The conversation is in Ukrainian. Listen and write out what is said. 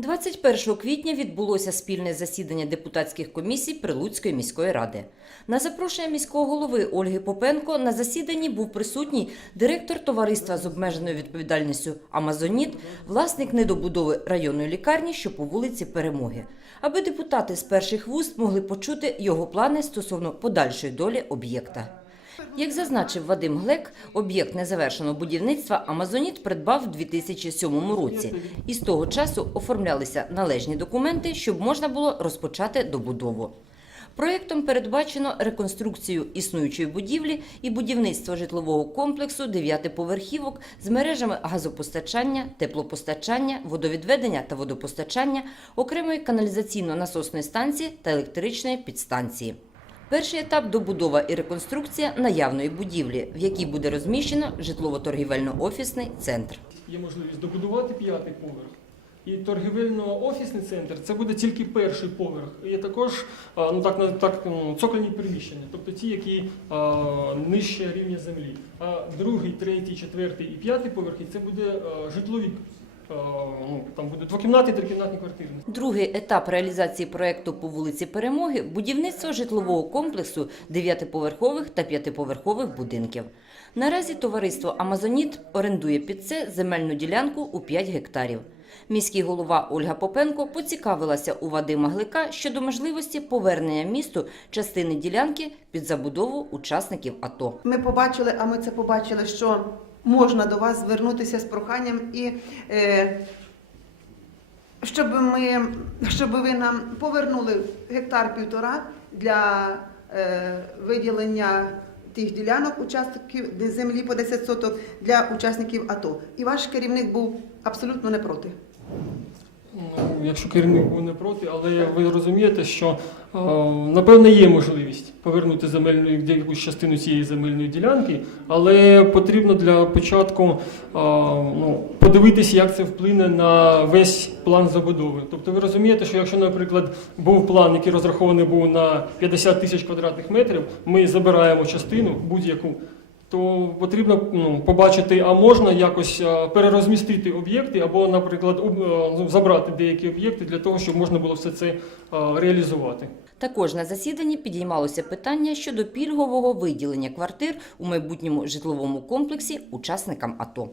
21 квітня відбулося спільне засідання депутатських комісій Прилуцької міської ради. На запрошення міського голови Ольги Попенко на засіданні був присутній директор товариства з обмеженою відповідальністю Амазоніт, власник недобудови районної лікарні, що по вулиці Перемоги, аби депутати з перших вуст могли почути його плани стосовно подальшої долі об'єкта. Як зазначив Вадим Глек, об'єкт незавершеного будівництва Амазоніт придбав у 2007 році, і з того часу оформлялися належні документи, щоб можна було розпочати добудову. Проєктом передбачено реконструкцію існуючої будівлі і будівництво житлового комплексу дев'ятиповерхівок з мережами газопостачання, теплопостачання, водовідведення та водопостачання, окремої каналізаційно-насосної станції та електричної підстанції. Перший етап добудова і реконструкція наявної будівлі, в якій буде розміщено житлово-торгівельно-офісний центр. Є можливість добудувати п'ятий поверх. І торгівельно-офісний центр це буде тільки перший поверх. Є також ну так так ну, цокольні приміщення, тобто ті, які а, нижче рівня землі. А другий, третій, четвертий і п'ятий поверхи це буде житлові Е, ну, там буде двокімнатні, трикімнатні квартири. Другий етап реалізації проекту по вулиці Перемоги будівництво житлового комплексу дев'ятиповерхових та п'ятиповерхових будинків. Наразі товариство Амазоніт орендує під це земельну ділянку у 5 гектарів. Міський голова Ольга Попенко поцікавилася у Вадима Глика щодо можливості повернення місту частини ділянки під забудову учасників АТО. Ми побачили, а ми це побачили, що можна до вас звернутися з проханням і е, щоб ми, щоб ви нам повернули гектар півтора для е, виділення тих ділянок, учасників землі по 10 соток для учасників АТО. І ваш керівник був абсолютно не проти. Ну, якщо керівник був не проти, але ви розумієте, що е, напевне є можливість повернути земельну якусь частину цієї земельної ділянки, але потрібно для початку е, ну, подивитися, як це вплине на весь план забудови. Тобто, ви розумієте, що якщо, наприклад, був план, який розрахований був на 50 тисяч квадратних метрів, ми забираємо частину будь-яку то потрібно ну, побачити, а можна якось е, перерозмістити об'єкти, або, наприклад, е, ну, забрати деякі об'єкти для того, щоб можна було все це е, реалізувати. Також на засіданні підіймалося питання щодо пільгового виділення квартир у майбутньому житловому комплексі учасникам АТО.